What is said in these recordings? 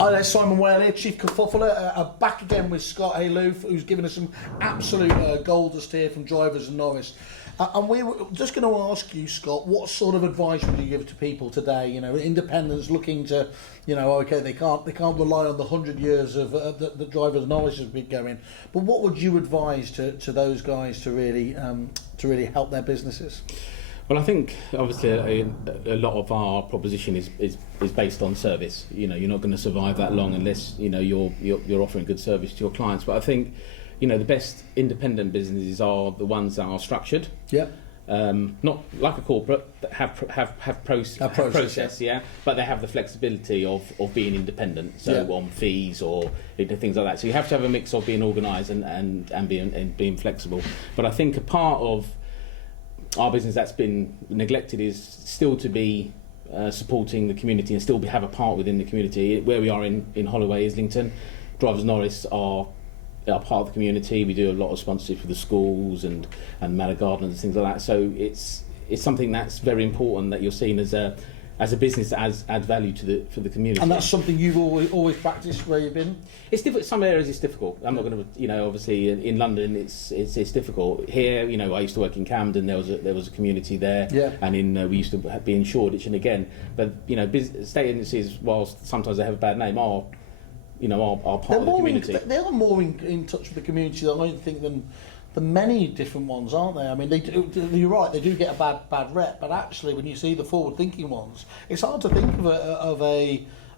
Hi there, Simon Whale here, Chief Kerfuffle, back again with Scott Hailou, who's given us some absolute gold dust here from Drivers Norris. And we were just going to ask you, Scott, what sort of advice would you give to people today? You know, independents looking to, you know, okay, they can't rely on the 100 years of that Drivers Norris has been going. But what would you advise to those guys to really help their businesses? Well, I think obviously a lot of our proposition is based on service. You know, you're not going to survive that long unless you're offering good service to your clients. But I think, you know, the best independent businesses are the ones that are structured. Yeah. Not like a corporate that have process, yeah. But they have the flexibility of being independent. So on fees or things like that. So you have to have a mix of being organised and being flexible. But I think a part of our business that's been neglected is still to be supporting the community and still have a part within the community. Where we are in Holloway, Islington, Drivers Norris are part of the community. We do a lot of sponsorship for the schools and Manor Gardens and things like that. So it's something that's very important that you're seen as a business that adds value for the community. And that's something you've always practiced where you've been? It's difficult. Some areas it's difficult. I'm not going to, you know, obviously in London it's difficult. Here, you know, I used to work in Camden. There was a community there, and we used to be in Shoreditch and again. But you know, estate agencies, whilst sometimes they have a bad name, are part of the community. They are more in touch with the community, I don't think, than many different ones, aren't they? I mean, you're right, they do get a bad rep, but actually when you see the forward-thinking ones, it's hard to think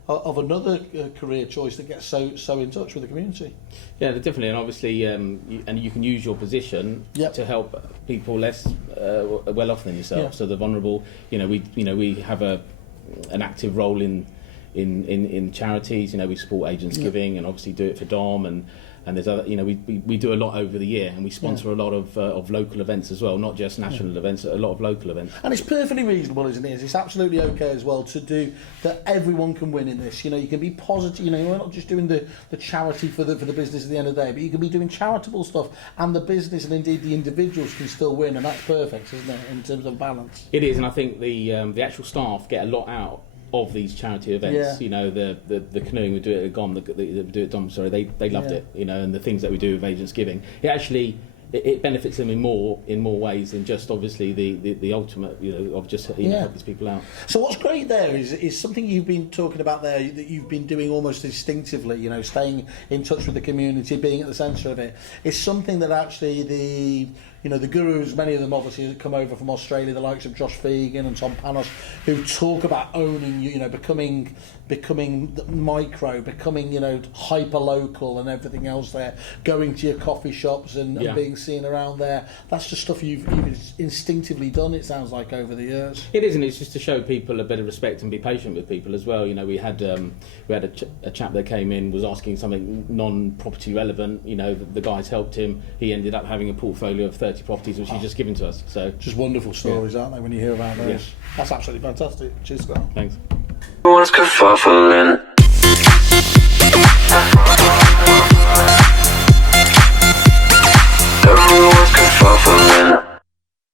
of another career choice that gets so in touch with the community. Yeah, definitely, and obviously, and you can use your position to help people less well off than yourself. So the vulnerable, we have an active role in charities. You know, we support Agents Giving and obviously do it for Dom and there's other, you know, we do a lot over the year, and we sponsor a lot of local events as well, not just national events, a lot of local events. And it's perfectly reasonable, isn't it? It's absolutely okay as well to do that. Everyone can win in this. You know, you can be positive. You know, you're not just doing the charity for the business at the end of the day, but you can be doing charitable stuff, and the business and indeed the individuals can still win, and that's perfect, isn't it, in terms of balance? It is, and I think the actual staff get a lot out of these charity events. You know, the canoeing we do it at GOM, we do it at Dom, sorry, they loved it, you know, and the things that we do with Agents Giving, it benefits them in more ways than just obviously the ultimate, you know, of just help these people out. So what's great there is something you've been talking about there that you've been doing almost instinctively, you know, staying in touch with the community, being at the centre of it. It's something that actually the gurus, many of them obviously come over from Australia, the likes of Josh Fegan and Tom Panos, who talk about owning, you know, becoming micro, becoming, you know, hyper local and everything else there, going to your coffee shops and being seen around there. That's just stuff you've instinctively done, it sounds like, over the years. It is, and it's just to show people a bit of respect and be patient with people as well. You know, we had a chap that came in, was asking something non-property relevant. You know, the guys helped him. He ended up having a portfolio of 30 properties, which he's just given to us. So just wonderful stories, aren't they, when you hear about those? That's absolutely fantastic. Cheers, Scott. Thanks. Everyone's kerfuffling.